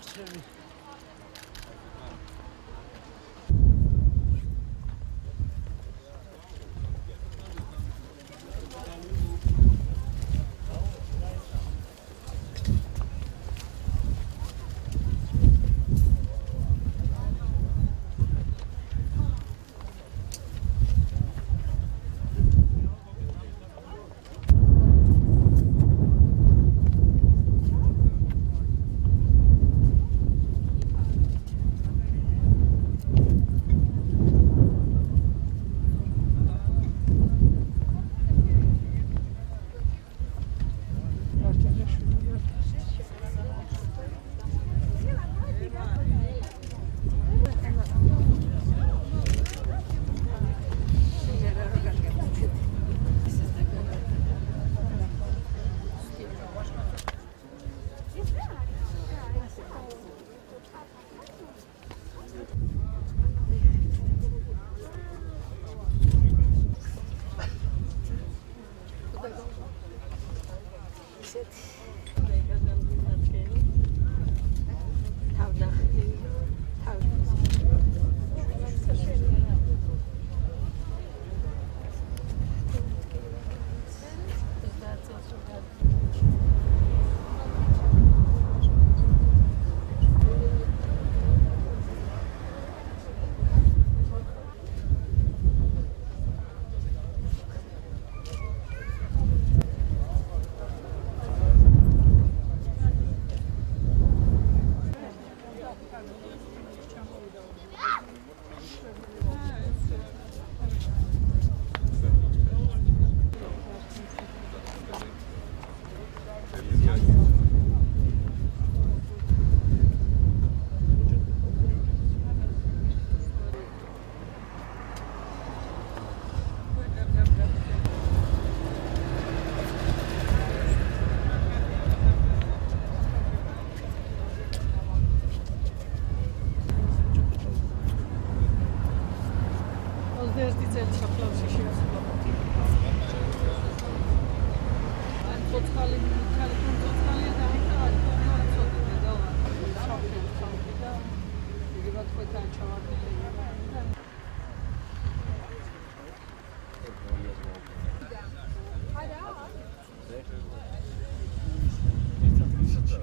აღწევი.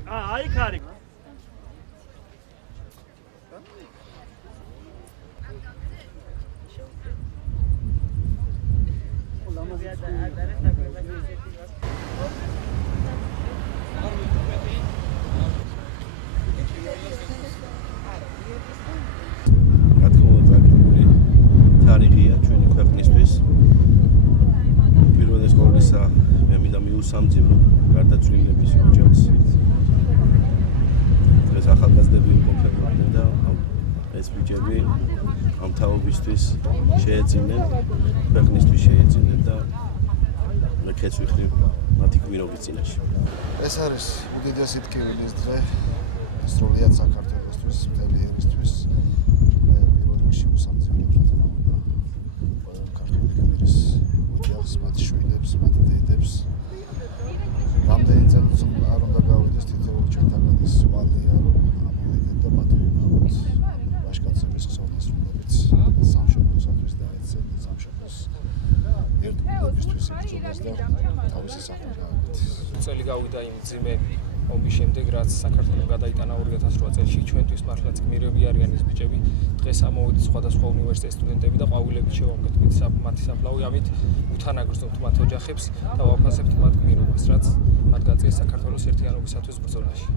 Ai, cara. სამძიმრო გარდაცვლილების ოჯახს დღეს ახალგაზრდები იმყოფებიან და ეს ბიჭები ამ თაობისთვის შეეძინენ, ქვეყნისთვის შეეძინენ და მეკეც ვიხრი მათი გმირობის წინაშე. ეს არის უდიდესი ტკივილის დღე სრულიად საქართველოსთვის, მთელი ერისთვის. პირველ რიგში უსამძიმებლად მოვიდა ყველა ქართული გმირის ოჯახს, მათი შვილებს, მათი დედებს. რამდენი წელს არ უნდა გავიდეს თითოეულ ჩვენთაგან ის ვალია, რომ ამოვიდნენ და პატრიოტულად ვაჟკაცების ხსოვნასრულებით სამშობლოსათვის დაეცენ და სამშობლოს ერთგულებისთვის იბრძოლას და თავისი სახელი გააკეთეს. წელი გავიდა იმ მძიმე ომის შემდეგ, რაც საქართველოს გადაიტანა 2008 წელს. ჩვენთვის მართლაც გმირები არიან ეს ბიჭები. დღეს ამოვიდნენ სხვადასხვა უნივერსიტეტის სტუდენტები და ყვავილებით შევამკეთებთ მათი საფლავი. ამით უთანაგრძნობთ მათ ოჯახებს და ვაფასებთ მათ გმირობას, რაც მათ გაწიეს საქართველოს ერთიანობისათვის ბრძოლაში.